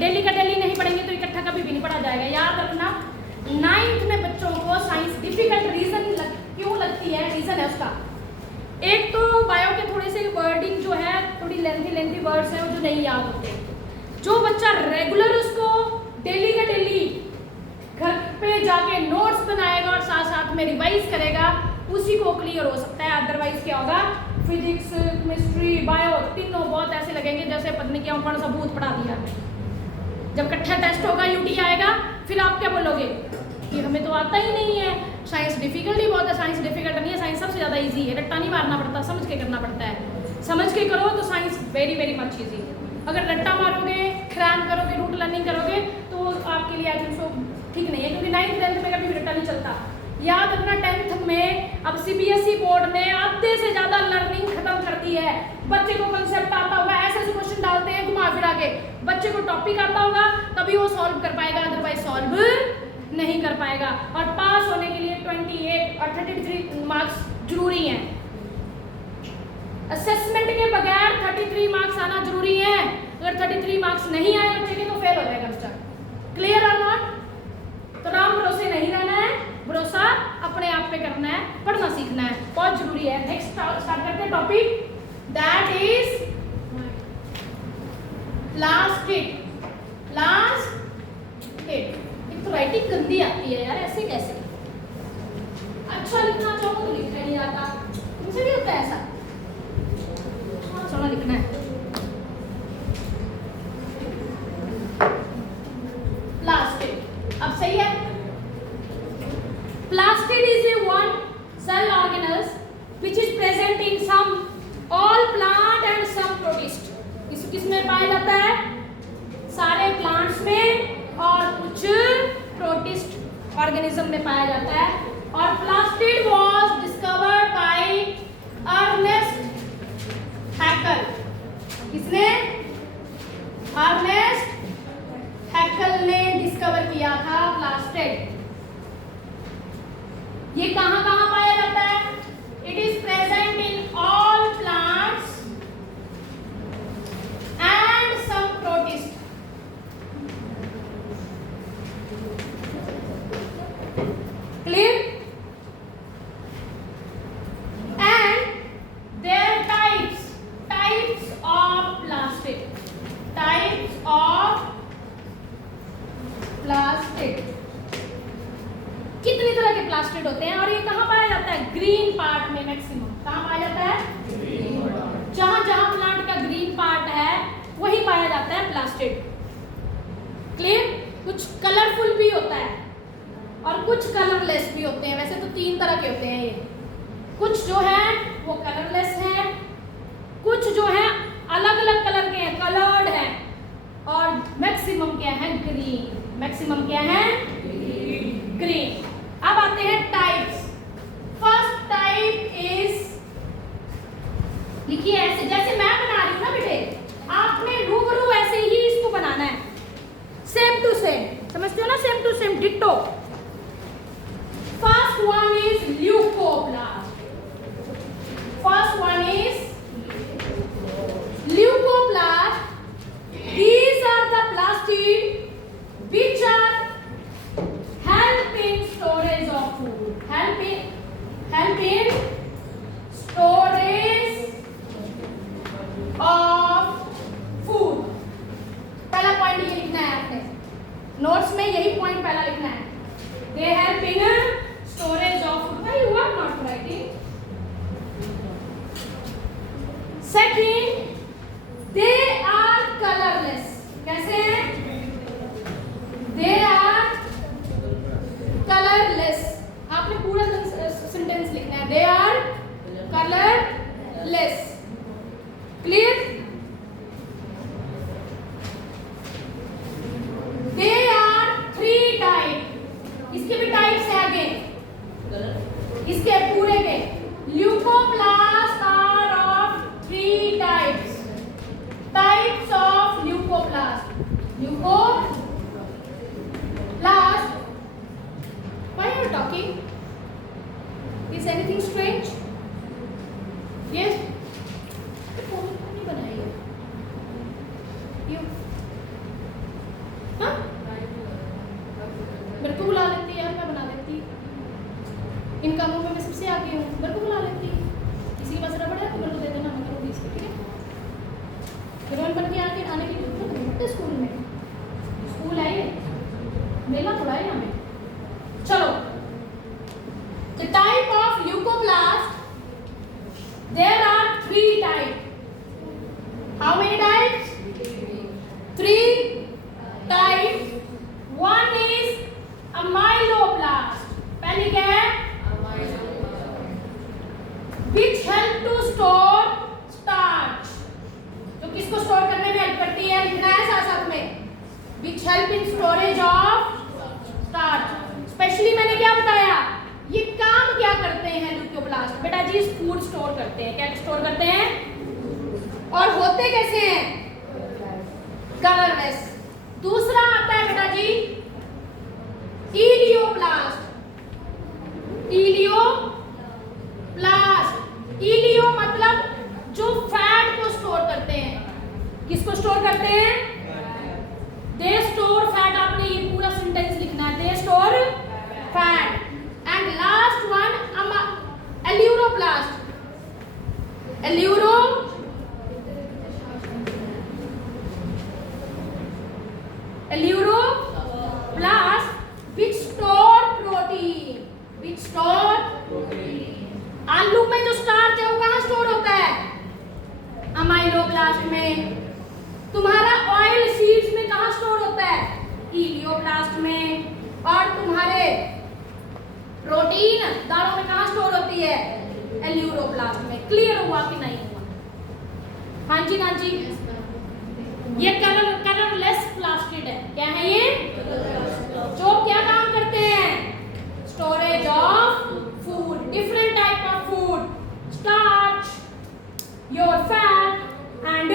Daily का daily नहीं पढ़ेंगे तो इकट्ठा कभी भी नहीं पढ़ा जाएगा। याद रखना 9th में बच्चों को साइंस डिफिकल्ट क्यों लगती है, रीजन है उसका। एक तो बायो के थोड़े से वर्डिंग जो है थोड़ी लेंथी वर्ड्स है जो नहीं याद होते। जो बच्चा रेगुलर उसको डेली का डेली घर पे जाके नोट्स बनाएगा और साथ साथ में रिवाइज करेगा उसी को क्लियर हो सकता है। अदरवाइज क्या होगा, फिजिक्स केमिस्ट्री बायो तीनों बहुत ऐसे लगेंगे जैसे पत्नी क्या कौन सा भूत पढ़ा दिया। जब इकट्ठा टेस्ट होगा यूटी आएगा फिर आप क्या बोलोगे कि हमें तो आता ही नहीं है, साइंस डिफिकल्ट ही बहुत है। साइंस डिफिकल्ट नहीं है, साइंस सबसे ज़्यादा इजी है। रट्टा नहीं मारना पड़ता, समझ के करना पड़ता है। समझ के करो तो science very very much easy. अगर रट्टा मारोगे क्रैम करोगे रूट लर्निंग करोगे तो आपके लिए आई थिंक सो ठीक नहीं है, क्योंकि 9th 10th में कभी भी रट्टा नहीं चलता। याद रखना 10th में अब सीबीएसई बोर्ड ने आधे से ज़्यादा लर्निंग खत्म कर दी है। बच्चे को कंसेप्ट आता होगा, ऐसे ऐसे क्वेश्चन डालते हैं घुमा फिरा के, बच्चे को टॉपिक आता होगा तभी वो सॉल्व कर पाएगा, अदरवाइज सॉल्व नहीं कर पाएगा। और पास होने के लिए 28 और 33 मार्क्स जरूरी हैं। असेसमेंट के बगैर 33 मार्क्स आना जरूरी है। अगर 33 मार्क्स नहीं आए बच्चे के तो फेल हो जाएगा बच्चा। क्लियर और नॉट? तो राम भरोसे नहीं रहना है, भरोसा अपने आप पे करना है, पढ़ना सीखना है, बहुत जरूरी है। नेक्स्ट स्टार्ट करते हैं topic, that is last state. एक तो राइटिंग गंदी आती है यार, ऐसे कैसे? अच्छा लिखना चाहो तो लिखना नहीं आता, तुमसे भी होता है ऐसा? सोना लिखना है। प्लास्टिड, अब सही है। Plastid is a one cell organelles which is present in some all plant and some protist। किसमें पाया जाता है? सारे प्लांट्स में और कुछ प्रोटिस्ट ऑर्गेनिज्म में पाया जाता है। और plastid was discovered by Ernest Haeckel. किसने? अर्नेस्ट हैकल ने डिस्कवर किया था प्लास्टिड। ये कहां कहां पाया जाता है? It is present in all plants and some protist. Clear? And there types of plastic, कितनी तरह के प्लास्टिड होते हैं और ये कहाँ पाया जाता है? ग्रीन पार्ट में मैक्सिमम। कहाँ पाया जाता है? जहां जहां प्लांट का ग्रीन पार्ट है वही पाया जाता है प्लास्टिड। क्लियर? कुछ कलरफुल भी होता है और कुछ कलरलेस भी होते हैं। वैसे तो 3 तरह के होते हैं ये। कुछ जो है वो कलरलेस है, कुछ जो है अलग अलग कलर के हैं, कलर्ड है, और मैक्सिमम क्या है? ग्रीन। मैक्सिमम क्या है? ग्रीन। अब आते हैं टाइप्स। फर्स्ट टाइप इज, लिखिए ऐसे जैसे मैं बना रही हूं ना बेटे, आपने रूबरू ऐसे ही इसको बनाना है, सेम टू सेम। समझते हो ना? Same to same ditto. First one is leucoplast. First one is leucoplast. These are the plastid which are help in storage of food. Help in storage of food. पहला point ये लिखना है आपने notes में, यही पॉइंट पहला लिखना है। They help in storage of food. Why you are not writing? Second, they are colorless. कैसे हैं? They are colorless. आपने पूरा सेंटेंस लिखना है। They are colorless. Clear? They are 3 type. इसके भी टाइप्स हैं आगे, इसके पूरे के। Leucoplast are of 3 types. Types of leucoplast. Leucoplast. Why are you talking? Is anything strange? Yes. नहीं बनाइए। You. मेरे को बुला लेती है यार, मैं बना देती। इन कामों में मैं सबसे आगे हूँ, मेरे को बुला लेती। किसी के पास रबड़ है तो मेरे को दे देना, मैं करूँगी इसको, ठीक है। हीरोइन बन के आके आने की जरूरत नहीं है स्कूल में। स्कूल है ये, मेला थोड़ा है यहाँ पे। चलो, the type of leucoblast, there are 3 types. How many types? 3 types. One is amyloblast. पहली क्या है? Which help to store starch. जो किसको स्टोर करने में हेल्प करती है, लिखना है साथ साथ में। Which help in storage of starch. Specially मैंने क्या बताया, ये काम क्या करते हैं ल्यूकोब्लास्ट? बेटा जी फूड स्टोर करते हैं। क्या स्टोर करते हैं? और होते कैसे हैं? कलरलेस। दूसरा आता है बेटा जी इलियोब्लास्ट। इलियोब्लास्ट, इलियो मतलब जो फैट को स्टोर करते हैं। किसको स्टोर करते हैं? They store fat. आपने ये पूरा सेंटेंस लिखना है, they store fat. And last one aleuroblast. Aleuroblast which store protein, which store आलू में जो स्टार्च है वो कहाँ स्टोर होता है? अमाइलोब्लास्ट में। तुम्हारा ऑयल सीड्स में कहाँ स्टोर होता है? इलियोब्लास्ट में। और तुम्हारे प्रोटीन दालों में कहाँ स्टोर होती है? एल्यूरोब्लास्ट में। क्लियर हुआ कि नहीं हुआ? हाँ जी, हाँ जी। ये कलरलेस प्लास्टिड है। क्या है ये? जो क्या काम करते हैं? Storage of food, different type of food, starch, your fat and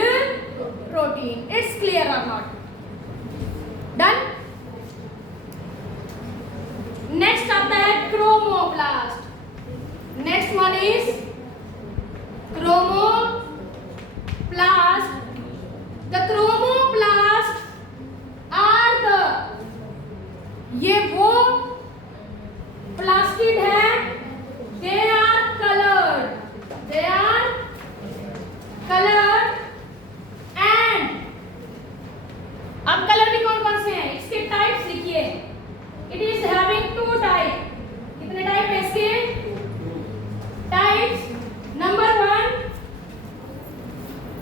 protein. It's clear और नॉट? डन। नेक्स्ट आता है chromoblast. Next one is chromoblast. The chromoblast are the, ये वो प्लास्टिड है, they are coloured, they are coloured and, अब colour भी कौन कौन से हैं? इसके टाइप्स लिखिए। It is having 2 type. कितने टाइप है इसके? टाइप्स। नंबर 1,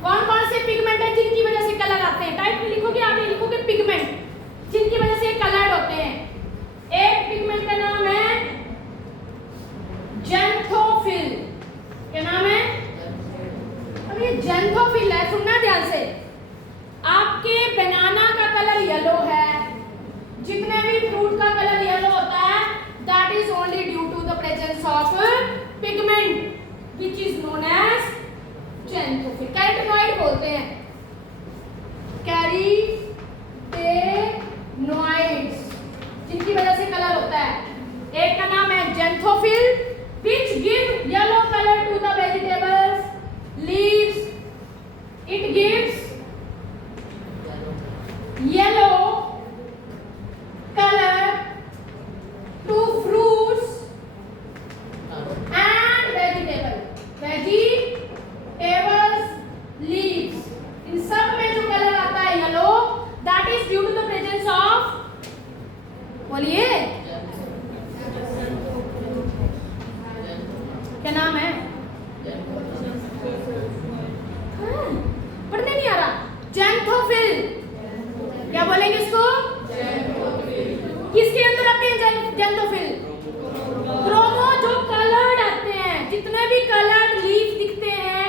कौन कौन से पिगमेंट है जिनकी वजह से कलर आते हैं? टाइप में लिखोगे आप, ये लिखोगे पिगमेंट जिनकी वजह से कलर्ड होते हैं। एक पिगमेंट का नाम है जेंथोफिल। क्या नाम है? अब ये जेंथोफिल है, सुनना ध्यान से। आपके बनाना का कलर येलो है, जितने भी फ्रूट का कलर येलो होता है, that is only due to the presence of pigment which is known as xanthophyll. Carotenoid बोलते हैं, कैरोटेनॉइड्स, जिनकी वजह से कलर होता है। एक का नाम है xanthophyll which give yellow color to the vegetables, leaves. It gives yellow color to fruits and vegetables, leaves. इन सब में जो कलर आता है yellow, that is due to the presence of, बोलिए क्या नाम है? पढ़ने नहीं आ रहा। जेंथोफिल। क्या बोलेंगे इसको? किसके अंदर आते हैं जेंथोफिल? क्रोमो, जो कलर्ड आते हैं, जितने भी कलर्ड लीफ दिखते हैं,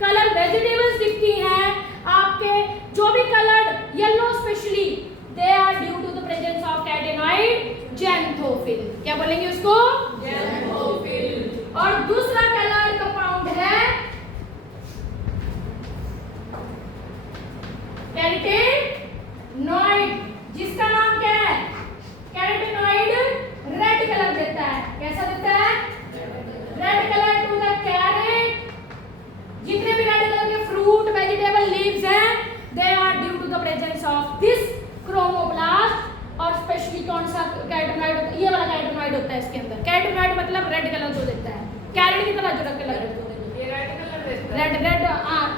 कलर वेजिटेबल्स दिखती हैं, आपके जो भी coloured yellow specially, they are due to the presence of carotenoid xanthophyll. क्या बोलेंगे उसको? जेंथोफिल। और दूसरा कलर कंपाउंड है कैरोटेनॉइड, जिसका नाम क्या है? कैरोटेनॉइड रेड कलर देता है। कैसा देता है? Red colour to the carrot. जितने भी रेड कलर के फ्रूट, वेजिटेबल, लीव्स हैं, they are due to the presence of this chromoblast. और स्पेशली कौन सा carotenoid red red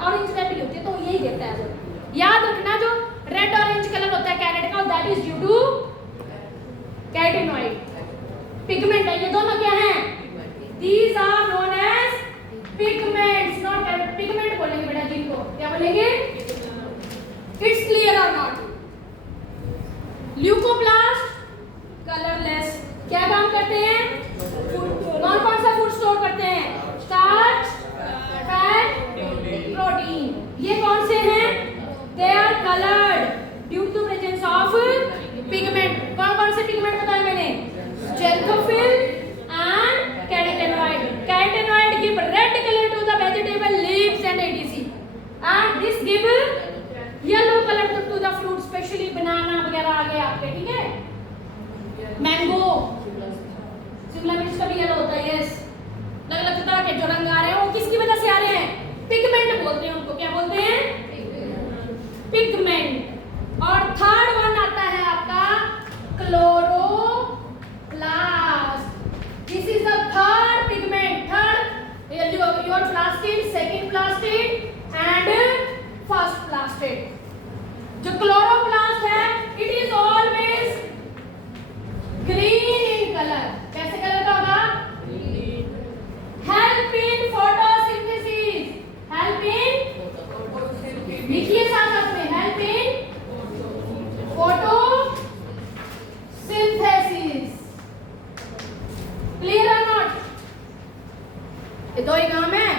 orange red भी होती है, तो यही देता है वो। याद रखना जो रेड ऑरेंज कलर होता है कैरेट का, that is due to carotenoid pigment है। ये दोनों क्या हैं? These are known as pigments, not carrot. Pigment बोलेंगे बेटा जी को, क्या बोलेंगे? इट्स क्लियर और नॉट? ल्यूकोप्लास्ट कलरलेस, क्या काम करते हैं? कौन कौन सा फूड स्टोर करते हैं? Starch, fat, protein. ये कौन से हैं? They are coloured due to presence of pigment. कौन कौन से पिगमेंट बताए मैंने? Xanthophyll and carotenoid. Carotenoid give red colour to the vegetable leaves and etc, and this give yellow colour to the fruit, specially banana वगैरह आ गए आपके, ठीक है? मैंगो, शिमला मिर्च का भी येलो होता है, यस। अलग अलग तरह के जो रंग आ रहे हैं वो किसकी वजह से आ रहे हैं? पिगमेंट बोलते हैं उनको। क्या बोलते हैं? पिगमेंट। और थर्ड वन आता है आपका chloroplast. This is the third pigment. Third your plastid, second plastid and first plastid. जो क्लोरोप्लास्ट है it is always green in colour. कैसे कलर का होगा? Help in photosynthesis. Help in, लिखिए साथ साथ में, हेल्प इन फोटोसिंथेसिस। क्लियर और नॉट? ये दो ही काम है।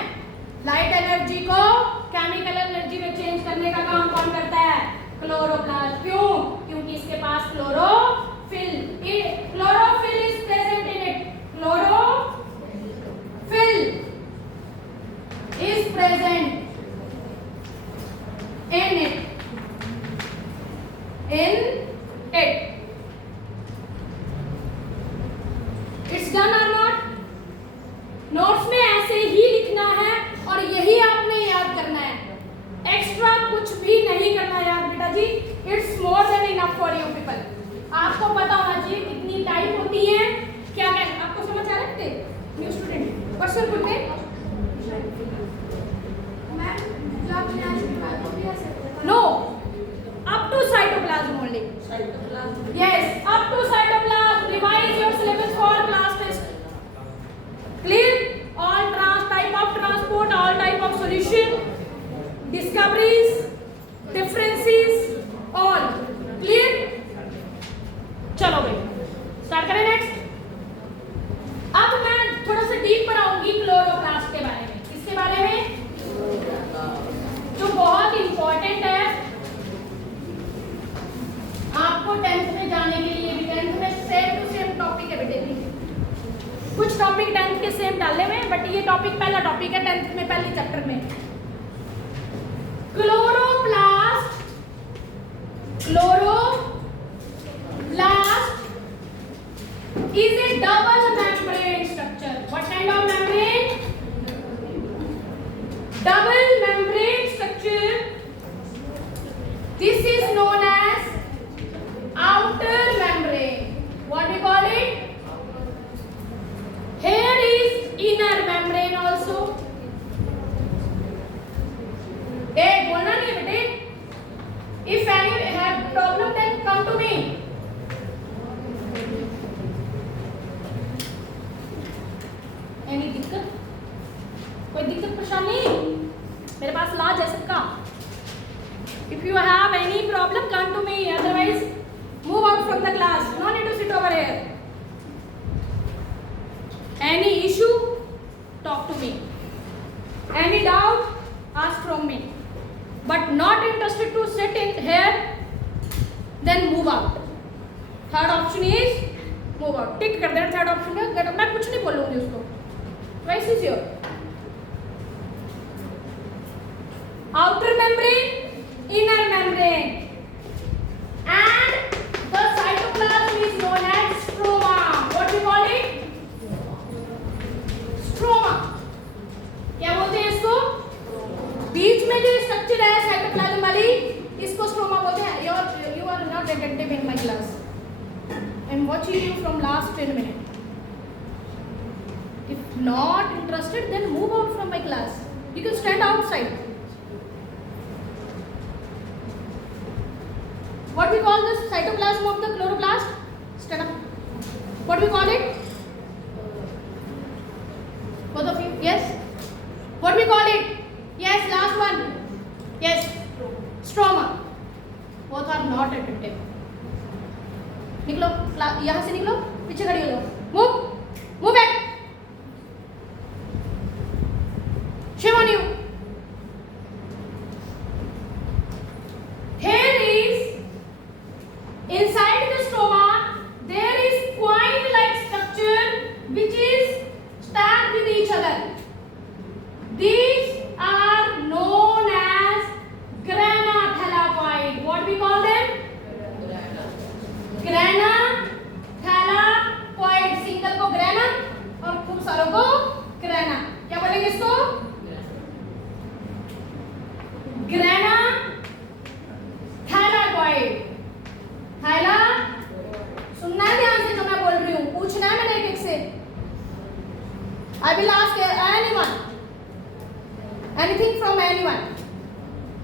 लाइट एनर्जी को केमिकल एनर्जी में चेंज करने का काम कौन करता है? क्लोरोप्लास्ट। क्यों? क्योंकि इसके पास chlorophyll, chlorophyll is present in it. Chlorophyll is present in it. It's done or not? Notes में ऐसे ही लिखना है और यही आपने याद करना है, एक्स्ट्रा कुछ भी नहीं करना यार बेटा जी। It's more than enough for you people. आपको पता होना चाहिए कितनी टाइप होती है, क्या क्या आपको समझ आ रहा है? न्यू स्टूडेंट क्वेश्चन पूछते हैं। No, up to cytoplasm only. Yes, up to cytoplasm. Revise your syllabus for class test. Clear? All type of transport, all type of solution, discoveries, differences, all. Clear? चलो भाई, start करें next. अब मैं थोड़ा सा deep पर आऊंगी chloroplast के बारे में। किसके बारे में? जो बहुत इंपॉर्टेंट है आपको 10th में जाने के लिए भी। 10th में सेम टू सेम टॉपिक है बेटे। कुछ टॉपिक 10th के सेम डाले हुए हैं, बट ये टॉपिक पहला टॉपिक है 10th में, पहले चैप्टर में। Chloroplast, chloroplast is a double membrane structure. What kind of membrane? Double membrane structure. This is known as outer membrane. What we call it? Here is inner membrane also. बोलना नहीं है बेटे। If any have problem then come to me. Any दिक्कत? कोई दिक्कत परेशानी? मेरे पास इलाज है सबका। If you have any problem, come to me. Otherwise, move out from the class. No need to sit over here. Any issue? Talk to me. Any doubt? Ask from me. But not interested to sit in here? Then move out. Third option is move out. Tick कर देना third option में। मैं कुछ नहीं बोलूँगी उसको। Twice is your outer membrane, inner membrane, and the cytoplasm is known as stroma. What we call it? Stroma. क्या बोलते हैं इसको? बीच में जो स्ट्रक्चर है साइटोप्लाज्म वाली, इसको स्ट्रोमा बोलते हैं। You are not attentive in my class. I'm watching you from last 10 minutes. If not interested, then move out from my class. You can stand outside. What we call this cytoplasm of the chloroplast? Stand up. What we call it? Both of you? Yes. What we call it? Yes. Last one. Yes. Stroma. Both are not attractive. निकलो, यहाँ से निकलो, पीछे खड़ी हो जाओ. Move back. Shame on you. Here is inside the stroma there is coin-like structure which is stacked with each other. These are known as grana thylakoid. What we call them? Grana thylakoid. Single को grana और खूब सारों को grana. क्या बोलेंगे इसको? Grana thylakoid. थैला सुनना है ध्यान से जो मैं बोल रही हूँ, पूछना है मैंने एक एक से. I will ask anyone, anything from anyone.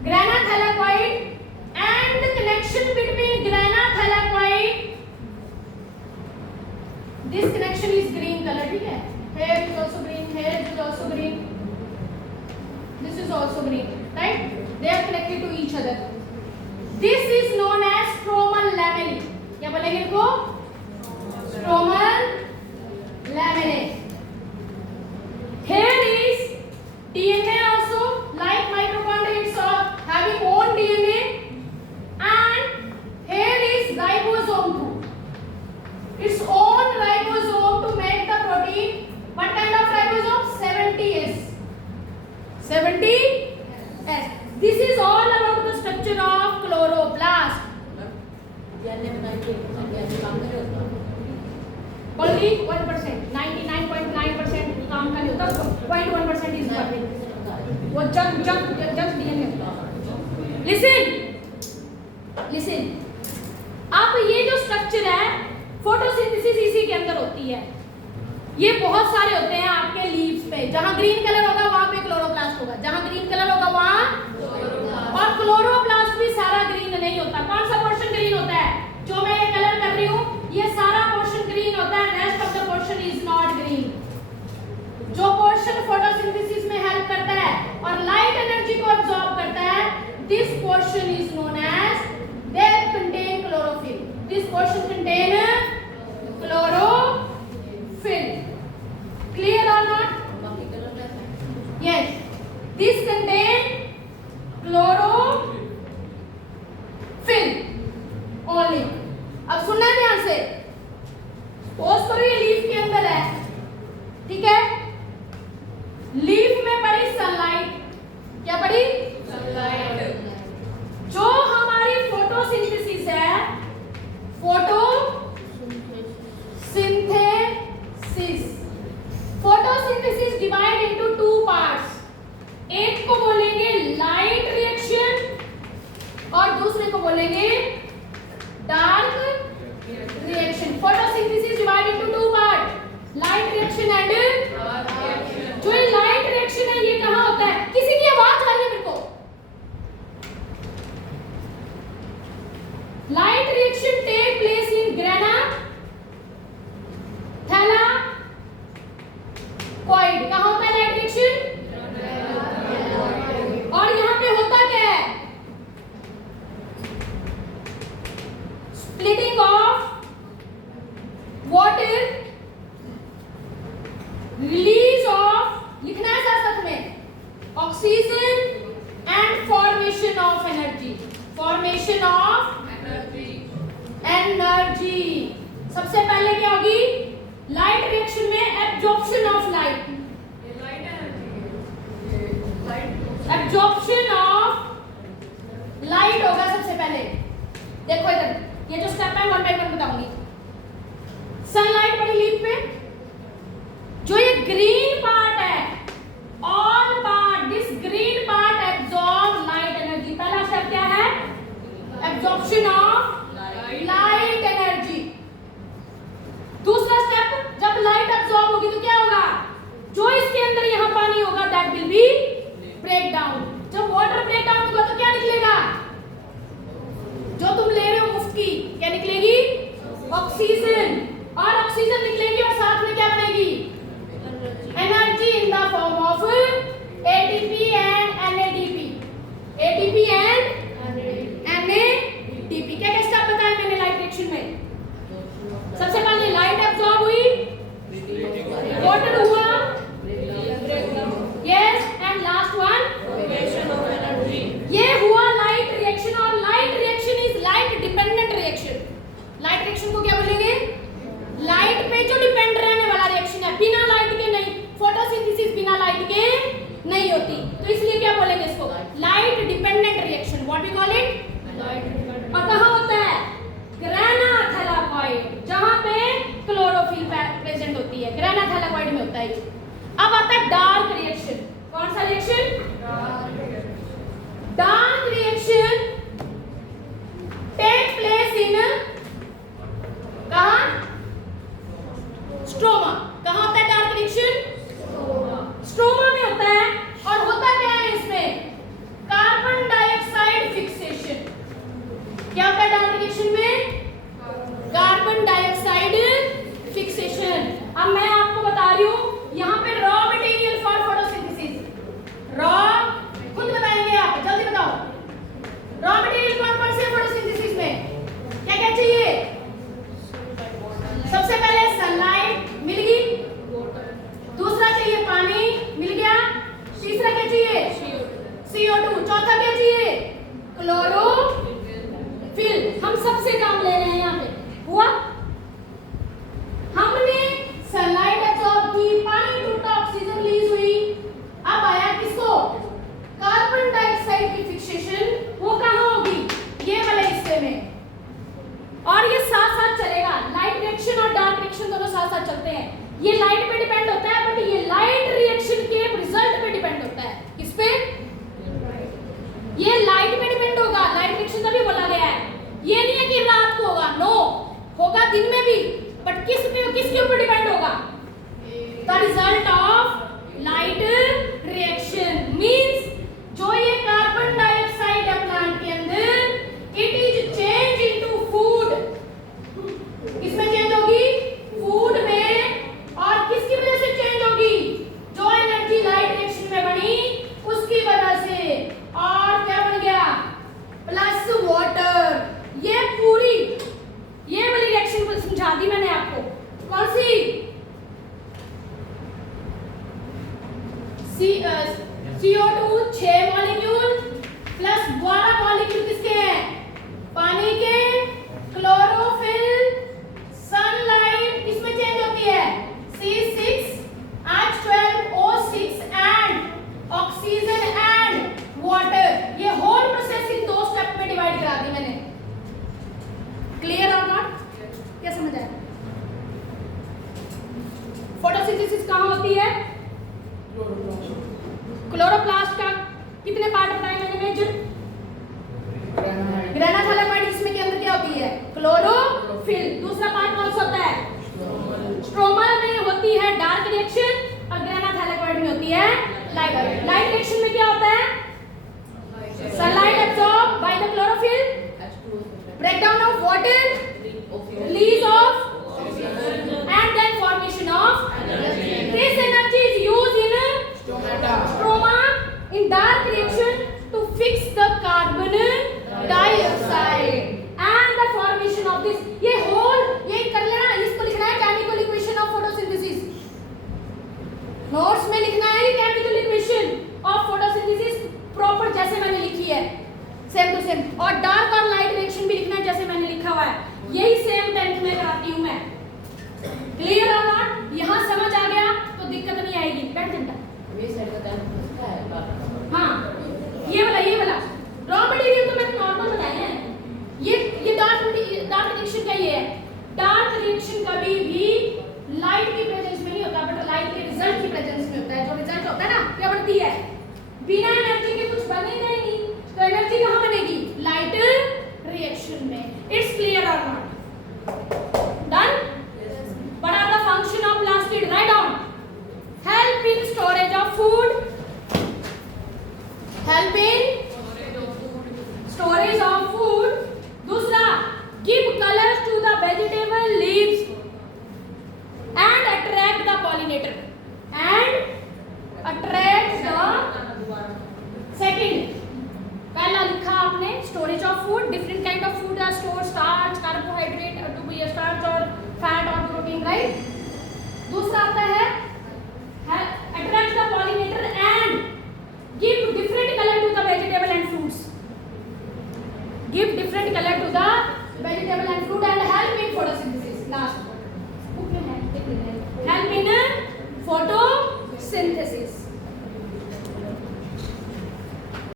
Grana thylakoid and the connection between grana thylakoid, this connection is green color. ठीक है? Here is also green, here is also green, this is also green, right? They are connected to each other. This is known as stromal lamellae. क्या बोलेंगे इनको? Stromal lamellae. Here is DNA also, like mitochondria, it's having own DNA. And here is ribosome too. Its own ribosome to make the protein. What kind of ribosome? 70S. 70S. This is all about the structure of chloroplast. Only 1%, 99.9% काम का नहीं होता. 0.1% is working. वो just DNA. Listen. अब ये जो structure है photosynthesis इसी के अंदर होती है. ये बहुत सारे होते हैं आपके लीव्स पे. जहाँ ग्रीन कलर होगा वहाँ पे क्लोरोप्लास्ट होगा. जहाँ ग्रीन कलर होगा वहाँ. और क्लोरोप्लास्ट भी सारा ग्रीन नहीं होता. कौन सा पोर्शन ग्रीन होता है? जो मैं ये कलर कर रही हूँ ये सारा पोर्शन ग्रीन होता है. Rest of the portion is not green. जो पोर्शन फोटोसिंथेसिस में हेल्प करता है और लाइट एनर्जी को अब्सॉर्ब करता है, this portion is known as, they contain chlorophyll. This portion contain chlorophyll. Clear or not? Yes. This contain chlorophyll only. अब सुनना है ध्यान से. सपोज करो ये लीफ के अंदर है, ठीक है? लीफ में पड़ी सनलाइट. क्या पड़ी? सनलाइट. जो हमारी फोटोसिंथेसिस है, फोटोसिंथेसिस डिवाइड इनटू 2 पार्ट्स. एक को बोलेंगे लाइट रिएक्शन और दूसरे को बोलेंगे dark reaction. Photosynthesis divide into 2 part, light reaction and dark reaction. जो ये लाइट रिएक्शन है ये कहाँ होता है? किसी की आवाज आ रही है मेरे को? Light reaction take place in grana thylakoid. कहाँ होता है लाइट रिएक्शन? और यहाँ पे होता क्या है? Splitting of water, release of, लिखना है साथ में, oxygen and formation of energy. Formation of energy. सबसे पहले क्या होगी? लाइट रिएक्शन में absorption of light. Absorption of light होगा सबसे पहले. देखो इधर, ये जो स्टेप है 1 बाय 1 बताऊंगी. सनलाइट पड़ी लीफ पे, जो ये ग्रीन पार्ट है, all part, this green part absorb light energy. पहला स्टेप क्या है? Absorption of light energy. दूसरा स्टेप, जब लाइट एब्जॉर्ब होगी तो क्या होगा? जो इसके अंदर यहाँ पानी होगा दैट विल बी ऑक्सीजन, और ऑक्सीजन निकलेगी और साथ में क्या बनेगी? Energy in the form of ATP and NADP. ATP and NADP. क्या क्या स्टेप बताया मैंने लाइट रिएक्शन में? सबसे पहले लाइट एब्सॉर्ब हुई, वाटर हुआ, yes, and last one formation of energy. ये हुआ लाइट रिएक्शन, और light reaction is light dependent reaction. Light reaction को क्या बोलेंगे? लाइट पे जो डिपेंड रहने वाला रिएक्शन है, बिना लाइट के नहीं। फोटोसिंथेसिस बिना लाइट के नहीं होती, तो इसलिए क्या बोलेंगे इसको? Light dependent reaction. What we call it? और कहाँ होता है? ग्रेना थैलाकॉइड, जहां पे क्लोरोफिल प्रेजेंट होती है, ग्रेना थैलाकॉइड में होता है। अब आता है डार्क रिएक्शन। कौन सा reaction? Dark reaction take place in कहां? स्ट्रोमा। कहां होता है डार्क रिएक्शन? स्ट्रोमा में होता है। और होता क्या है इसमें? Carbon dioxide fixation. क्या होता है डार्क रिएक्शन में? Carbon dioxide fixation. अब मैं आपको बता रही हूं, यहाँ पे raw material for photosynthesis. Raw खुद बताएंगे आप, जल्दी बताओ। रॉ मटेरियल कौन से फोटोसिंथेसिस में क्या क्या चाहिए? सबसे पहले सनलाइट मिल गई, दूसरा चाहिए पानी मिल गया, तीसरा क्या चाहिए? CO2, चौथा क्या चाहिए? क्लोरोफिल। हम सबसे काम ले रहे हैं यहाँ पे। हुआ? हमने सनलाइट एब्सॉर्ब की, पानी टूटा, ऑक्सीजन रिलीज हुई। अब आया किसको? कार्बन डाइऑक्साइड की फिक्सेशन। वो कहाँ होगी? ये वाले हिस्से में। और ये साथ साथ चलेगा। लाइट रिएक्शन और डार्क रिएक्शन दोनों साथ साथ चलते हैं। ये लाइट पे डिपेंड होता है, बट ये लाइट रिएक्शन के रिजल्ट पे डिपेंड होता है। किस पे? ये लाइट पे डिपेंड होगा। लाइट रिएक्शन तभी बोला गया है। ये नहीं है कि रात को होगा, नो, होगा दिन में भी, बट किसके ऊपर डिपेंड होगा? The result of light reaction means जो ये कार्बन डाइऑक्साइड है प्लांट के अंदर, it is change into food. किसमें चेंज होगी? फूड में। और किसकी वजह से चेंज होगी? जो एनर्जी लाइट रिएक्शन में बनी उसकी वजह से। और क्या बन गया? Plus water. ये पूरी ये वाली रिएक्शन समझा दी मैंने आपको। कौन सी? CO2 6 मॉलिक्यूल प्लस 12 मॉलिक्यूल किसके हैं? पानी के, क्लोरोफिल, सनलाइट किसमें चेंज होती है? C6H12O6 and oxygen and water. ये होल प्रोसेस इन 2 स्टेप में डिवाइड करा दी मैंने। क्लियर और नॉट? क्या समझ आया? फोटोसिंथेसिस कहाँ होती है? क्लोरोप्लास्ट का कितने पार्ट बताए मैंने मेजर? ग्रेना थैलाकॉइड, जिसमें के अंदर क्या होती है? क्लोरोफिल। दूसरा पार्ट कौन सा होता है? स्ट्रोमा में होती है डार्क रिएक्शन, और ग्रेना थैलाकॉइड में होती है लाइट। लाइट रिएक्शन में क्या होता है? Sunlight absorb by the chlorophyll, breakdown of water, release of and then formation of energy. This energy is used in stroma in dark reaction to fix the carbon dioxide and the formation of this. ये whole ये कर लेना, इसको लिखना है chemical equation of photosynthesis। Notes में लिखना है chemical equation of photosynthesis proper जैसे मैंने लिखी है, सेम टू सेम। और डार्क और लाइट रिएक्शन भी लिखना है जैसे मैंने लिखा हुआ है। यही सेम 10th में कराती हूँ मैं। क्लियर और नॉट? यहाँ समझ आ गया तो दिक्कत नहीं आएगी। बैठ घंटा। हाँ, ये वाला रॉ मटेरियल तो मैंने नॉर्मल बताया है। ये डार्क रिएक्शन का ये है। डार्क रिएक्शन कभी भी लाइट की प्रेजेंस में नहीं होता, बट लाइट के रिजल्ट की प्रेजेंस में होता है। जो रिजल्ट होता है ना, क्या बनती है? बिना एनर्जी के कुछ बनेगा ही नहीं, तो एनर्जी